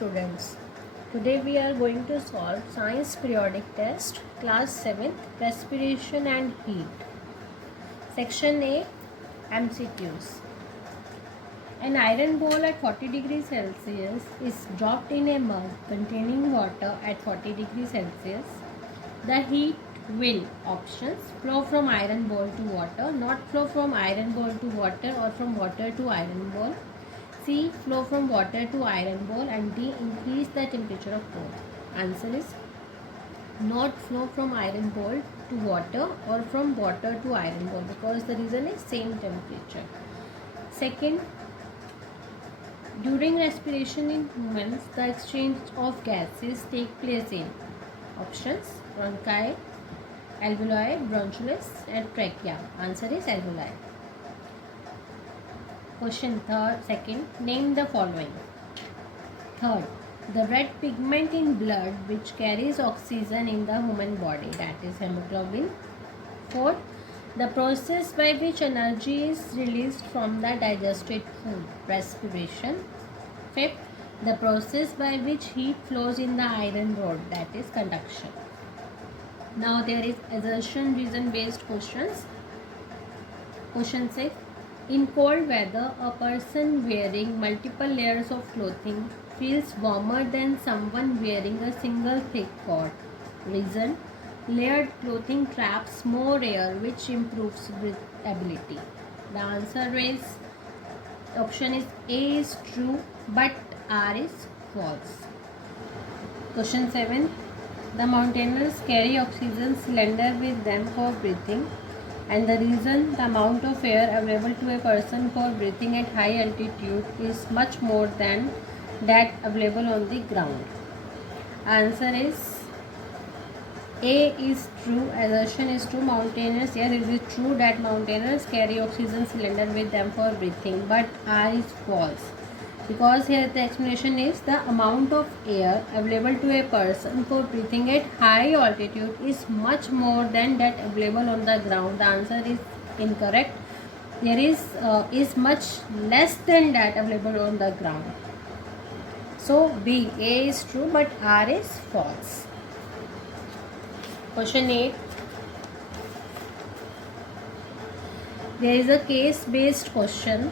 students. Today we are going to solve Science Periodic Test, Class 7th, Respiration and Heat. Section A, MCQs. An iron ball at 40 degrees Celsius is dropped in a mug containing water at 40 degrees Celsius. The heat will options flow from iron ball to water, not flow from iron ball to water or from water to iron ball. C. Flow from water to iron ball, and D. Increase the temperature of both. Answer is not flow from iron ball to water or from water to iron ball, because the reason is same temperature. Second, during respiration in humans, the exchange of gases take place in options bronchi, alveoli, bronchioles and trachea. Answer is alveoli. Question second, name the following. Third, the red pigment in blood which carries oxygen in the human body, that is hemoglobin. Fourth, the process by which energy is released from the digested food, respiration. Fifth, the process by which heat flows in the iron rod, that is conduction. Now there is assertion reason based questions. Question 6. In cold weather, a person wearing multiple layers of clothing feels warmer than someone wearing a single thick coat. Reason: layered clothing traps more air, which improves breathability. The answer is option is A is true, but R is false. Question 7. The mountaineers carry oxygen cylinder with them for breathing, and the reason the amount of air available to a person for breathing at high altitude is much more than that available on the ground. Answer is A is true. Assertion is true. Mountaineers, yes, it is true that mountaineers carry oxygen cylinder with them for breathing, but R is false, because here the explanation is the amount of air available to a person for breathing at high altitude is much more than that available on the ground. The answer is incorrect. There is much less than that available on the ground. So B, A is true, but R is false. Question 8. There is a case-based question.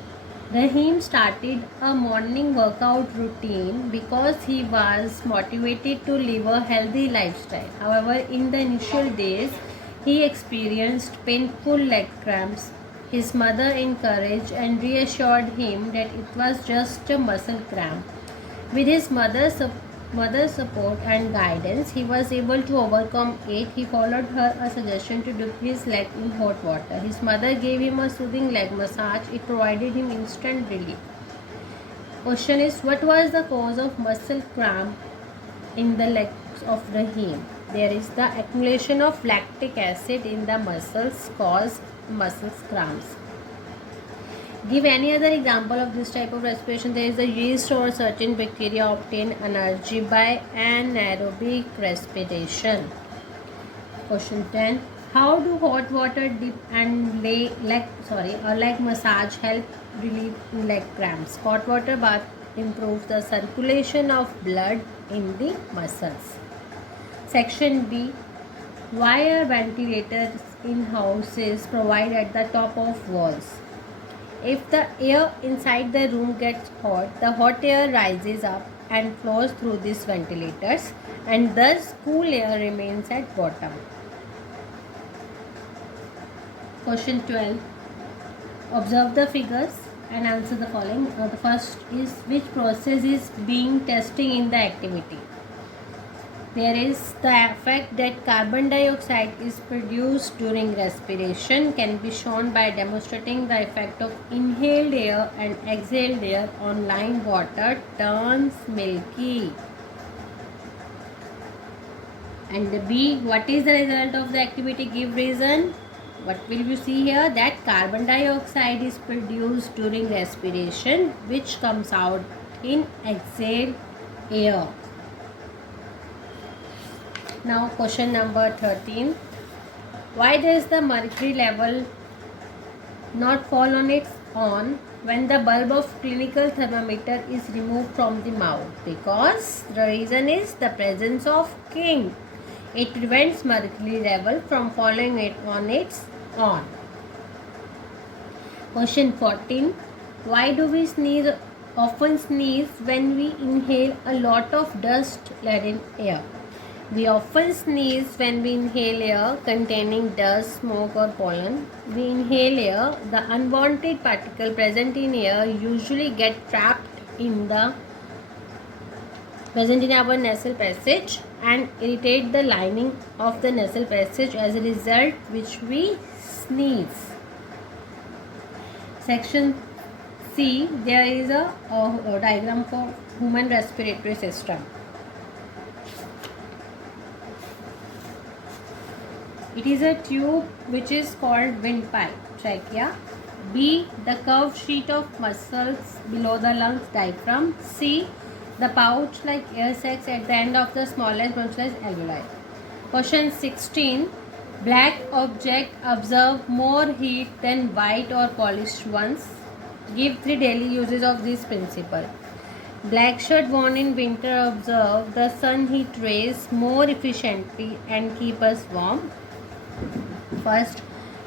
Rahim started a morning workout routine because he was motivated to live a healthy lifestyle. However, in the initial days, he experienced painful leg cramps. His mother encouraged and reassured him that it was just a muscle cramp. With his mother's support and guidance, he was able to overcome it. He followed her a suggestion to dip his leg in hot water. His mother gave him a soothing leg massage. It provided him instant relief. Question is, what was the cause of muscle cramp in the legs of Rahim? There is the accumulation of lactic acid in the muscles caused muscle cramps. Give any other example of this type of respiration. There is the yeast or certain bacteria obtain energy by anaerobic respiration. Question 10. How do hot water dip and a leg massage help relieve leg cramps? Hot water bath improves the circulation of blood in the muscles. Section B. Why are ventilators in houses provided at the top of walls? If the air inside the room gets hot, the hot air rises up and flows through these ventilators, and thus cool air remains at bottom. Question 12. Observe the figures and answer the following. The first is, which process is being testing in the activity? There is the effect that carbon dioxide is produced during respiration can be shown by demonstrating the effect of inhaled air and exhaled air on lime water turns milky. And the B, what is the result of the activity? Give reason. What will you see here? That carbon dioxide is produced during respiration, which comes out in exhaled air. Now question number 13. Why does the mercury level not fall on its own when the bulb of clinical thermometer is removed from the mouth? Because the reason is the presence of king. It prevents mercury level from falling it on its own. Question 14. Why do we often sneeze when we inhale a lot of dust-laden air? We often sneeze when we inhale air containing dust, smoke or pollen. We inhale air. The unwanted particle present in air usually get trapped in our nasal passage and irritate the lining of the nasal passage, as a result which we sneeze. Section C, there is a diagram for human respiratory system. It is a tube which is called windpipe, trachea. B, the curved sheet of muscles below the lungs, diaphragm. C, the pouch-like air sacs at the end of the smallest bronchioles alveoli. Question 16. Black objects absorb more heat than white or polished ones. Give 3 daily uses of this principle. Black shirt worn in winter absorb the sun heat rays more efficiently and keep us warm. First.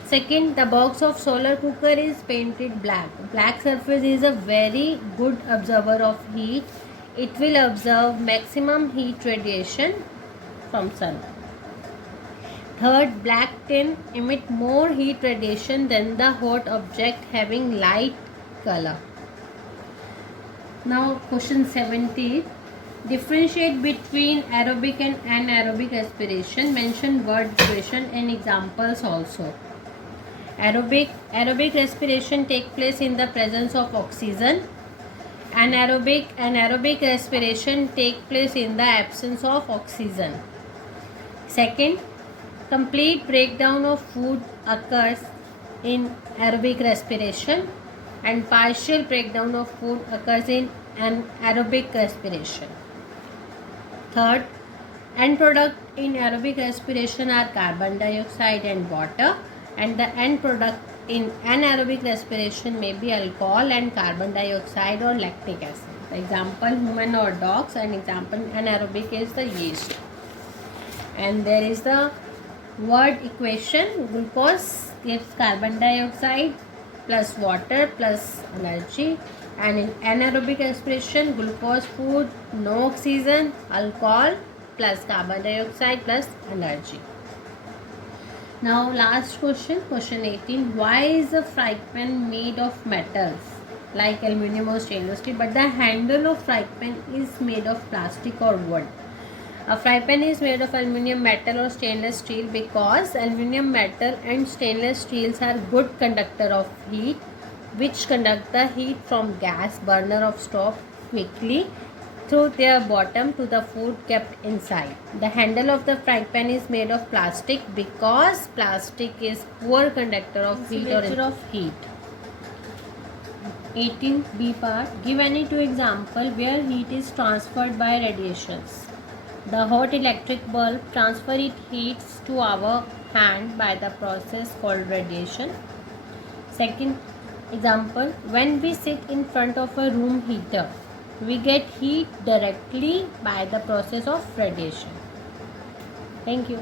Second, the box of solar cooker is painted black. Black surface is a very good absorber of heat. It will absorb maximum heat radiation from sun. Third, black tin emit more heat radiation than the hot object having light color. Now question 17. Differentiate between aerobic and anaerobic respiration. Mention word duration and examples also. Aerobic respiration takes place in the presence of oxygen. Anaerobic respiration takes place in the absence of oxygen. Second, complete breakdown of food occurs in aerobic respiration and partial breakdown of food occurs in anaerobic respiration. Third, end product in aerobic respiration are carbon dioxide and water, and the end product in anaerobic respiration may be alcohol and carbon dioxide or lactic acid. For example, human or dogs, and example anaerobic is the yeast. And there is the word equation. Glucose gives carbon dioxide plus water plus energy, and in anaerobic respiration, glucose food, no oxygen, alcohol plus carbon dioxide plus energy. Now last question, question 18. Why is a fry pan made of metals like aluminum or stainless steel, but the handle of fry pan is made of plastic or wood? A fry pan is made of aluminum, metal or stainless steel because aluminum, metal and stainless steels are good conductor of heat, which conduct the heat from gas burner of stove quickly through their bottom to the food kept inside. The handle of the fry pan is made of plastic because plastic is poor conductor of heat. 18b part. Give any two example where heat is transferred by radiations. The hot electric bulb transfer its heat to our hand by the process called radiation. Second example, when we sit in front of a room heater, we get heat directly by the process of radiation. Thank you.